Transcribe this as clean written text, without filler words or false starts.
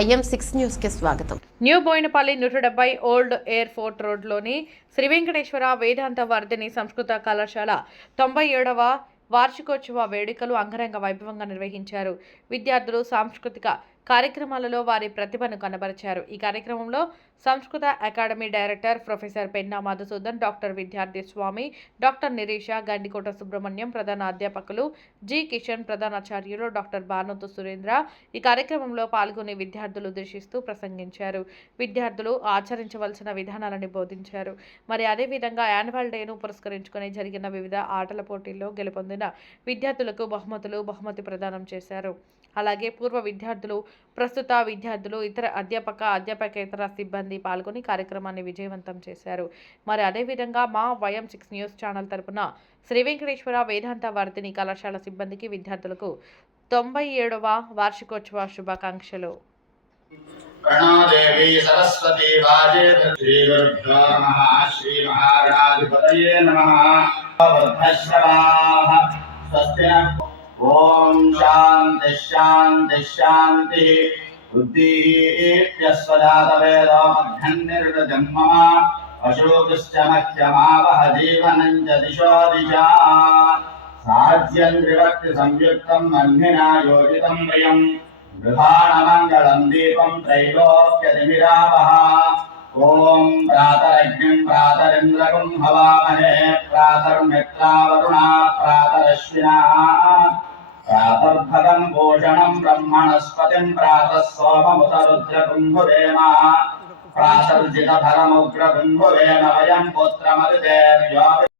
YM6 news కి స్వాగతం. New Boinapalli 170 old airport రోడ్లోని శ్రీ వెంకటేశ్వర వేదాంత వర్ధిని సంస్కృత కళాశాల 97వ వార్షికోత్సవ వేడుకలు అంగరంగ వైభవంగా నిర్వహించారు. విద్యార్థులు సాంస్కృతిక కార్యక్రమాలలో వారి ప్రతిభను కనబరిచారు. ఈ కార్యక్రమంలో సంస్కృత academy director professor Penna Madhusudan, doctor విద్యార్థి స్వామి, డాక్టర్ నిరీష, గండికోట సుబ్రహ్మణ్యం, ప్రధాన అధ్యాపకులు జి కిషన్, ప్రధానాచార్యులు డాక్టర్ బానోతు సురేంద్ర ఈ కార్యక్రమంలో పాల్గొని విద్యార్థులు ఉద్దేశిస్తూ ప్రసంగించారు. విద్యార్థులు ఆచరించవలసిన విధానాలను బోధించారు. మరి అదేవిధంగా యాన్యువల్ డేను పురస్కరించుకుని జరిగిన వివిధ ఆటల పోటీల్లో గెలుపొందిన విద్యార్థులకు బహుమతి ప్రదానం చేశారు. అలాగే పూర్వ విద్యార్థులు, ప్రస్తుత విద్యార్థులు, ఇతర అధ్యాపకేతర సిబ్బంది పాల్గొని కార్యక్రమాన్ని విజయవంతం చేశారు. మరి అదేవిధంగా మా YM6 న్యూస్ ఛానల్ తరపున శ్రీ వెంకటేశ్వర వేదాంత వర్ధిని కళాశాల సిబ్బందికి, విద్యార్థులకు 97వ వార్షికోత్సవ శుభాకాంక్షలు. ప్రణాదేవి సరస్వతి వాజే శ్రీ గురుభ్యో నమః. శ్రీ మహాగణాధిపతయే నమః. వర్ధశ్రవాః స్వస్తి. ఓం శాంతి శాంతి శాంతి. బుద్ధిః వేదో మధ్యన్నిర్జన్మ అశోకశ్చ మధ్యమావహ జీవనం చ దిశో దిశా. సాధ్యం త్రివక్తి సంయుక్తం అన్నినా యోజితం ప్రియం. గృహాణమంగళం దీపం త్రైలోక్యతిమిరావః. ఓం ప్రాతరగ్నిం ప్రాతరింద్రగం హవామహే. ప్రాతర్మిత్రావరుణా ప్రాతరశ్వినా. ప్రాతర్భగం భూషణం బ్రహ్మణస్పతిం ప్రాతః సోమముతరుద్రకుంభువేమ. ప్రాతర్జితఫలముగ్రకుంభువేమ వయం పుత్రమదిదేవ్యో